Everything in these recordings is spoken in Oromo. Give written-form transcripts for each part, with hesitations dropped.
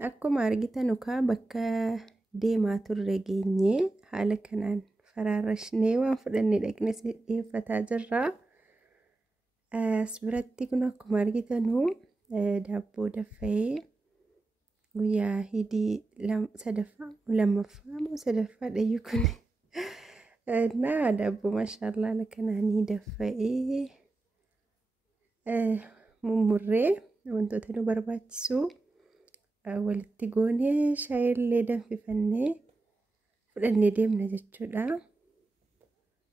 akkuma argitan ukaa bakka deemaa turre geenyee haala kanaan faraarrashnee waan fudhannee dhaqne dhiyeeffataa jirra. As biratti kun akkuma argitanu daabboo daffa'ee guyyaa hidii lammaffaa moo sadaffaa dhayyu kun naa daabboo maashaallah haala kanaan daffa'ee mummurree wantoota nu barbaachisu walitti goonee shaayillee danfifannee fudhannee deemna jechuudha.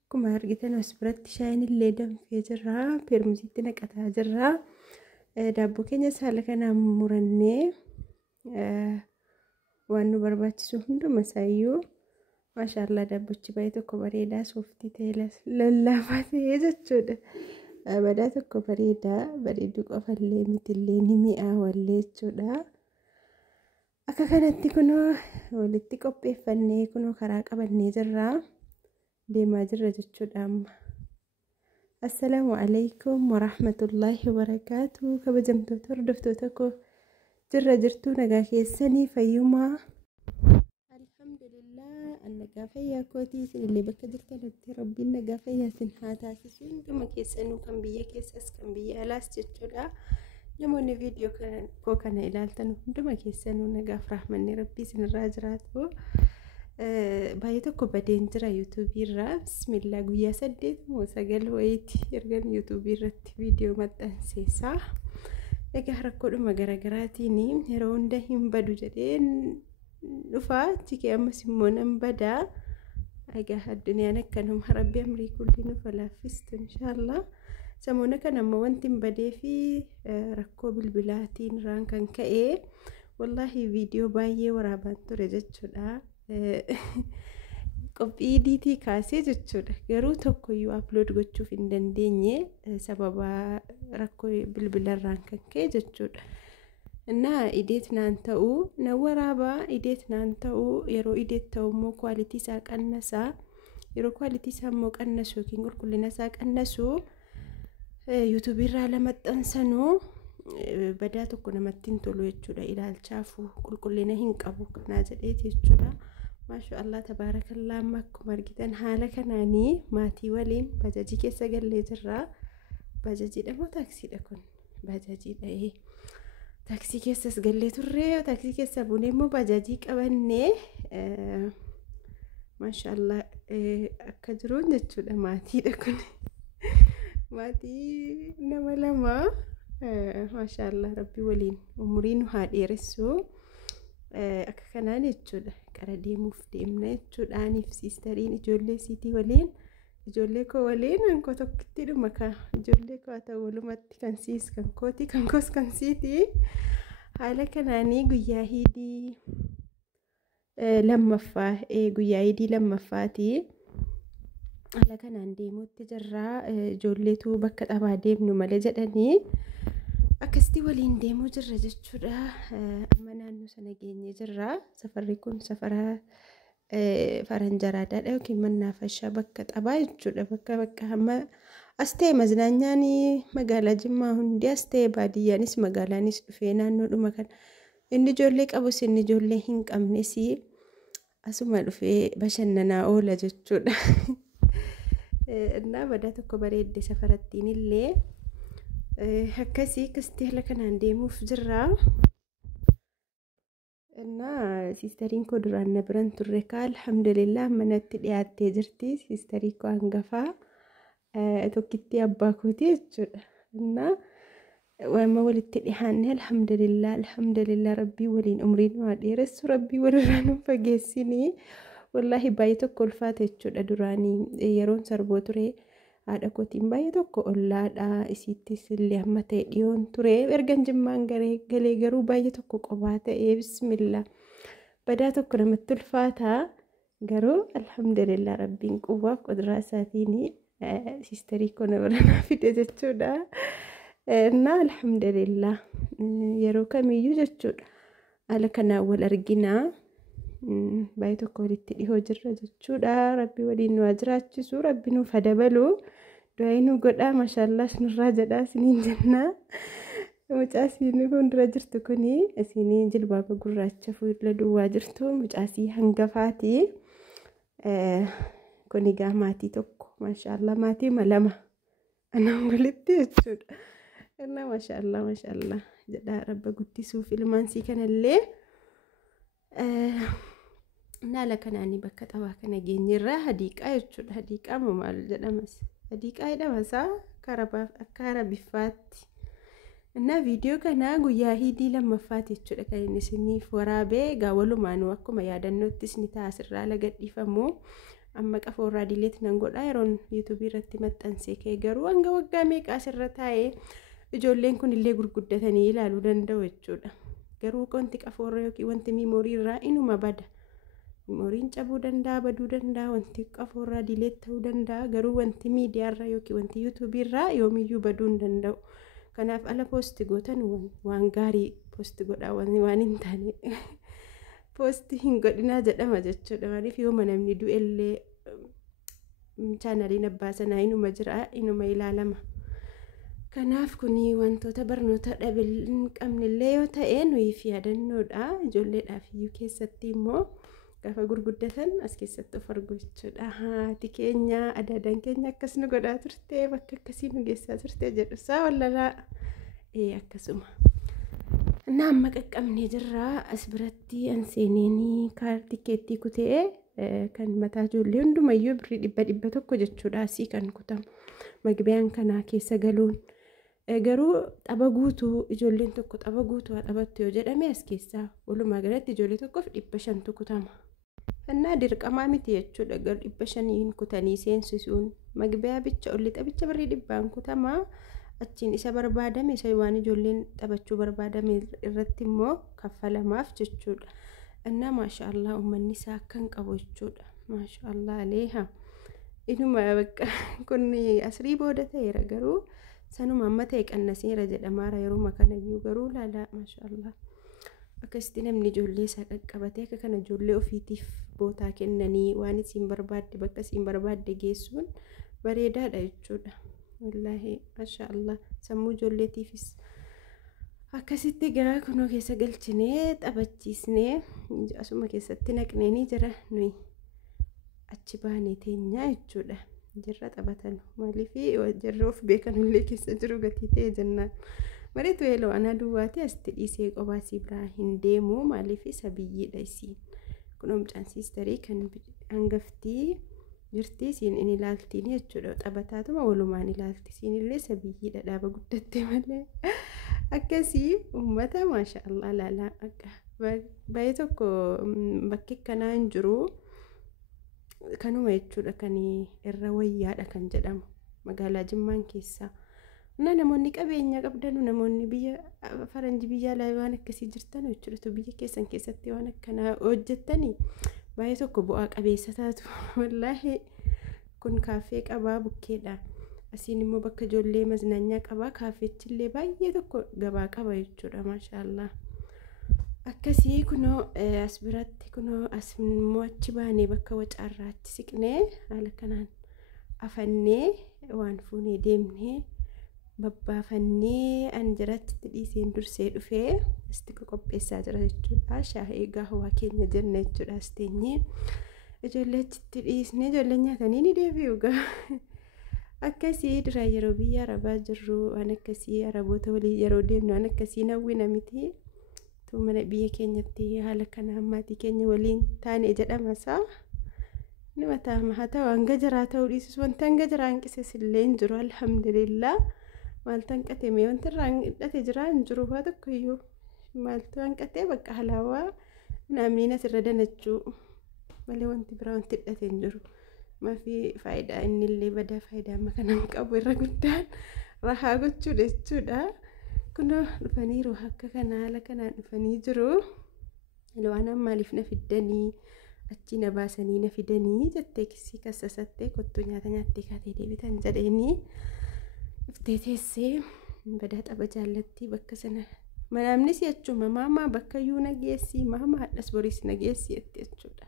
Akkuma argitan as biratti shaayinillee danfee jirra, peermusiitti naqataa jirra. Daabboo keenya haala kanaan murannee waan nu barbaachisu hunduma isaayyuu maashaallah daabbochi baay'ee tokko bareedaa sooftii ta'e lallaafaa ta'ee jechuudha. Badaa tokko bareedduu qofallee mitillee ni mi'aawallee jechuudha. Akka kanatti kunoo walitti qopheeffannee kunoo karaa qabannee jirra. Deemaa jirra jechuudha amma. Assalaamu alaykum wa rahmatullaahi wa barakaatuh. Kabajamtoota hordoftoota koo jirra jirtuu nagaa keessanii fayyumaa. Alhamdulillah nagaa fayyaa kootii isinillee bakka jirtanitti rabbiin nagaa fayyaa isin haa taasisu. Hunduma keessanuu kan biyya keessas kan biyya alaas jechuudha. Namoonni viidiyoo koo kana ilaaltan hunduma keessanuu nagaaf rahmanni rabbii isinirraa jiraatu. Baay'ee tokko badeen jira yuutuubii irraa. Bismillah guyyaa 8 moo 9 wayiiti ergan yuutuubii irratti viidiyoo maxxanseessaa. Egaa rakkoodhuma garaagaraatiin yeroo hunda hin badu jedheen dhufaa tikee ammas immoo nan badaa. Egaa addunyaan akkanuma rabbi amrii kulli nuuf laaffistu inshaallah. Samoona kana ammoo wanti hin badee fi rakkoo bilbilaatiin irraan kan ka'e wallaahi viidiyoo baay'ee waraabaan ture jechuudha. Qophii idiitii kaasee jechuudha. Garuu tokkoyyuu upload gochuuf hin dandeenye sababa rakkoo bilbilarraan kan ka'e jechuudha. Innaa ideet naan ta'uu na waraabaa ideet naan ta'uu yeroo ideet ta'u immoo kwaalitii isaa qannasaa. Yeroo kwaalitii isaa immoo qannasu yookiin qulqullina isaa qannasu yuutuubii irraa lamaxxansanuu badaa tokko namatti hin tolu jechuudha. Ilaalchaafuu qulqullina hin qabu kanaa jedheeti jechuudha. Maashaallah tabaarakallaa amma akkuma argitan haala kanaanii maatii waliin bajaajii keessa gallee jirra. Bajaajiidha moo taaksiidha kun? Bajaajiidha. Taaksii keessas gallee turre taaksii keessa buunee immoo bajaajii qabannee maashaallah akka jiruun jechuudha maatiidha kun. Maatii nama lama maashaallah rabbi waliin umurii nu haa dheeressu. Akka kanaan jechuudha qara deemuuf deemna jechuudha. Aniif siistariin ijoollee siitii waliin ijoollee koo waliin ankoo tokkitti dhuma ka ijoollee koo ta'u walumatti kan siis kan kooti kan koos kan siitii haala kanaanii guyyaa hidii lammaffaa guyyaa hidii lammaffaati. Haala kanaan deemuutti jirra. Ijoolleetu bakka taphaa deemnu malee jedhanii akkasitti waliin deemuu jirra jechuudha. Amma naannoo sana geenyee jirra. Safarri kun safara faranjaraadha yookiin mannaafashaa bakka taphaa jechuudha. Bakka hamma as ta'e maznaanyaan magaalaa Jimmaa hundi as ta'e baadiyyaanis magaalaanis dhufee naannoodhuma kana inni ijoollee qabus inni ijoollee hin qabnes asuma dhufee bashannanaa oola jechuudha. Innaa badaa tokko bareedde safarattiin illee akkasii akkasitti haala kanaan deemuuf jirra. Innaa siistariin koo duraan na biran turre kaa alhamdulillah manatti dhiyaattee jirti. Siistarii koo hangafaa tokkitti abbaa kooti jechuudha. Innaa wama walitti dhihaanne alhamdulillah rabbii waliin umrii nu haa dheeressu rabbii walirraa nu fageessinii. Wallaahi baay'ee tokko ulfaata jechuudha. Duraanii yeroon sarboo ture haadha kootiin baay'ee tokko ollaadha. Isiittis illee amma ta'e dhiyoon ture. Ergan Jimmaan galee garuu baay'ee tokko qophaa ta'ee bismillah. Badaa tokko namatti ulfaata. Garuu alhamdulillah rabbiin quwwaaf qudraa isaatiin siistarii koo na bira fide jechuudha. Innaa alhamdulillah yeroo kamiyyuu jechuudha. Haala kanaan wal arginaa. Baay'ee tokko walitti dhihoo jirra jechuudha. Rabbi waliin nu haa jiraachisu. Rabbi nuuf haa dabalu. Du'aa nu godhaa maashaallah sinirraa jedhaa siniin jenna. Mucaasiin fuuldura jirtu kuni isin jilbaaba gurraacha fuula duwwaa jirtu mucaasii hangafaati. Kun egaa maatii tokko maashaallah maatii lama anaan walitti jechuudha. Inna maashaallah jedhaa rabba guddisuuf ilmaansii kanallee naala kanaanii bakka xabaa kana geenyerraa hadiiqaa jechuudha. Hadiiqaa moo maal jedhamas? Hadiiqaa jedhamasaa akka Arabiffaatti. Inna viidiyoo kana guyyaa hiidii lammaffaati jechuudha kan inni isiniif waraabee egaa walumaan akkuma yaadannoottis ni ta'a asirraa lagadhiifamu. Amma qafoorraa dileet nan godhaa yeroon yuutuubii irratti maxxansee kee garuu hanga waggaa meeqaa asirra taa'ee ijoolleen kun illee gurguddatanii ilaaluu danda'u jechuudha. Garuu wanti qafoorra yookiin wanti miimoorii irraa inuma bada. Miimooriin cabuu danda'a, baduu danda'a, wanti qafoorraa dileet ta'uu danda'a. Garuu wanti miidiyaarraa yookiin wanti yuutuubii irraa yoomiyyuu baduu hin danda'u. Kanaaf ala poosti gootan waan gaarii poosti godhaa waan hin taane poosti hin godhinaa jedhama jechuudha. Maaliif yooma namni du'ellee chaanaliin abbaa sanaa inuma jira, inuma ilaalama. Kanaaf kuni wantoota barnoota hin qabnellee yoo ta'e nuyiif yaadannoodha. Ijoolleedhaaf iyyuu keessatti immoo gaafa gurguddatan as keessatti of argu jechuudha. Haati keenya adaadaan keenya akkas nu godhaa turte bakka akkasii nu geessaa turte jedhu isaa wallalaa akkasuma. Amma qaqqabnee jirra as biratti anseeneenii kaartikeettii kutee kan mataa ijoollee hundumayyuu birrii 100 jechuudha asii kan kutamu. Magbiyaan kanaa keessa galuun garuu xaba guutuu ijoolleen tokko xaba guutuu taphattu yoo jedhame as keessaa walumaa galatti ijoollee tokkoof 500 kutama. Innaa dirqamaa miti jechuudha garuu 500 kutanii seensisuun magbiyaa bicha olli xabicha birrii 100 kutama. Achiin isa barbaadame isa waan ijoolleen taphachuu barbaadame irratti immoo kaffalamaaf jechuudha. Innaa maashaallah uummanni isaa akkan qabu jechuudha. Maashaallah aleeha. Inuma bakka kun asrii booda ta'eera garuu sanuma amma ta'e qannaseera jedhamaara yeroo kanayyuu garuu laalaa maashaallah. Akkasitti namni ijoollee isaa qaqqabatee akka kana ijoollee ofiitiif bootaa kennanii waan isin barbaadde bakka isin barbaadde geessuun bareedaadha jechuudha. Wallahi maashaallah sammuu ijoolleetiifis akkasitti gaa kunoo keessa galchinee taphachiisnee asuma keessatti naqneenii jira nuyi achi baanee teenyaa jechuudha. Jirra taphatan maaliif jirra of beekanullee keessa jiru gatii ta'e jennaan. Mariitu eeloo ana duwwaati asitti dhiisee qophaa si biraa hin deemu maaliif isa biyyiidha isiin. Kunoo mucaan siistarii kan hangaftii jirti isiin in ilaaltiin jechuudha. Taphataatuma walumaan ilaalti isiin illee isa biyyiidha dhaaba guddatte malee. Akkasii uummata maashaallah laalaa akka baay'ee tokko bakki kanaa hin jiru. Kanuma jechuudha kan irra wayyaadha kan jedhamu magaalaa Jimmaan keessaa. Namoonni qabeenya qabdanu namoonni biyya faranjii biyya alaa waan akkasii jirtan jechuudha. Biyya keessan keessatti waan akkanaa hojjettanii baay'ee tokko bu'aa qabeessa taatu. Wallahi kun kaafee qabaa bukkeedha. Asiin immoo bakka ijoollee maznanyaa qabaa kaafeechillee baay'ee tokko gabaa qaba jechuudha maashaallah. Akkasii kunoo as biratti kunoo as immoo achi baanee bakka wacaarraa achi siqnee haala kanaan afannee waan fuunee deemnee babbaafannee anjiratti dhiiseen dursee dhufee isti qopheessaa jira jechuudha. Shaahii gaahwaa keenya jenna jechuudha asteenyee ijoollee achitti dhiisnee ijoollee nyaatanii ni deebi'u gaa. Akkasii dura yeroo biyya arabaa jirru waan akkasii araboota walii yeroo deemnu waan akkasii hawwina miti. Mana biyya keenyatti haala kana maatii keenya waliin taane jedhamasaa ni mataama haa ta'u hanga jaraa ta'uu dhiisus wanta hanga jaraa hanqises illee hin jiru alhamdulillah. Maaltu hanqatee wanti irraa hidhate jiraa hin jiru waa tokkoyyuu maaltu hanqatee bakka halaawaa namni asirra danachuu malee wanti biraa wanti hidhate hin jiru. Maafi faayidaa inni illee badaa faayidaa amma kanaan qabu irra guddaan rahaa gochuudha jechuudha. Kunoo dhufaniiru akka kana haala kanaan dhufanii jiru. Waan maaliif na fiddanii achi na baasanii na fidanii jettee kisii kassasattee kottu nyaata nyaattee kaatee deebitan jedheenii dhuftee teessee badaa xaba jaallattii bakka sana manaamnis jechuma maamaa bakka iyyuu nageessii maamaa hadhas boriis nageessii jettee jechuudha.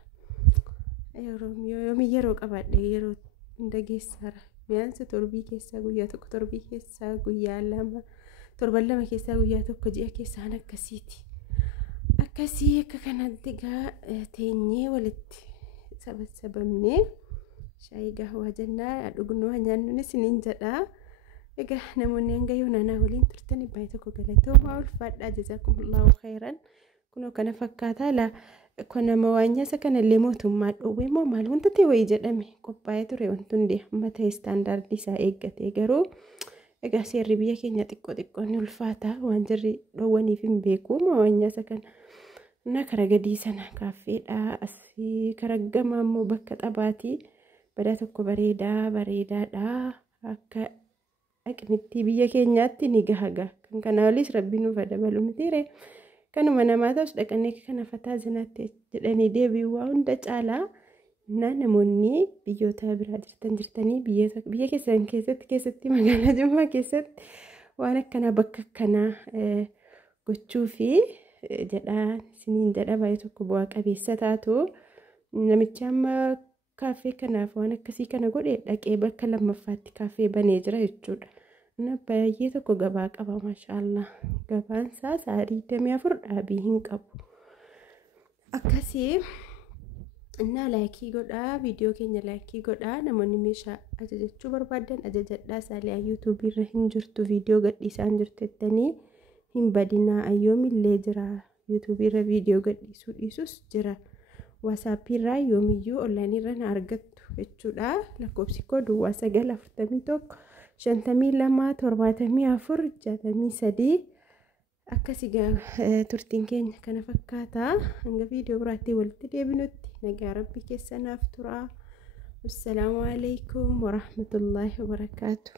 Yeroo qabaadhe yeroo hunda geessaara. Miyaansa torbii keessaa guyyaa tokko torbii keessaa guyyaa lama torban lama keessaa guyyaa tokko ji'a keessaan akkasiiti. Akkasii akka kanatti teenyee walitti sababnee shaayii gahaa jennaa dhugnoo nyaannunis niin jedhaa. Egaa namoonni hanga yoonanaa waliin turtanii baay'ee tokko galatoomaa ulfaadhaa jazaakumullaahu khayran. Kunoo kana fakkaataa la kunama waanyaasa kanallee mootummaa dhoowwee moo maal wanta ta'e wayii jedhame qophaa'ee ture wanti hundi amma ta'e istaandaardii isaa eeggate garuu egaa seerri biyya keenya xiqqoo ni ulfaata waan jirri dhoowwaniif hin beeku waanyaasa kana. Na kara gadii sana kaaffeedhaa asii kara gamaa immoo bakka xabaatii badaa tokko bareedaadhaa akka dhaqnitti biyya keenyaatti ni gahaga kan kana waliis rabbi nuuf dabalu mitiire kanuma namaa ta'us dhaqanii kana fataa zinaatti jedhanii deebi'uu waa hunda caalaa namoonni biyyoota biraa jirtanii biyya keessatti magaalaa Jimmaa keessatti waan akkana bakka akkanaa gochuu fi jedhaan isiniin jedha baay'ee tokko bu'aa qabeessa taatu namichi amma kaaffee kanaaf waan akkasii kana godhe dhaqee bakka lammaffaatti kaaffee banee jira jechuudha. Baay'ee tokko gabaa qaba maashaallah gabaan isaa sa'aatii 24 dhaabii hin qabu. Akkasii innaa laayikii godhaa viidiyoo keenya laayikii godhaa namoonni meeshaa ajajachuu barbaadan ajajadhaa saaliyaa yuutuubii irra hin jirtu viidiyoo gadhiisaan jirtettanii hin badinaa ayyoomillee jira yuutuubii irra viidiyoo gadhiisuu dhiisus jira waasaappii irraa yoomiyyuu onlaayinii irra na argattu jechuudha. Lakkoofsi koo duwwaa 941 52 74 63 akkasii turtiin keenya kana fakkaataa hanga viidiyoo biraatti walitti deebinutti nagaa rabbi keessanaaf turaa. Assalaamu alaykum warahmatullaahi wabarakaatuh.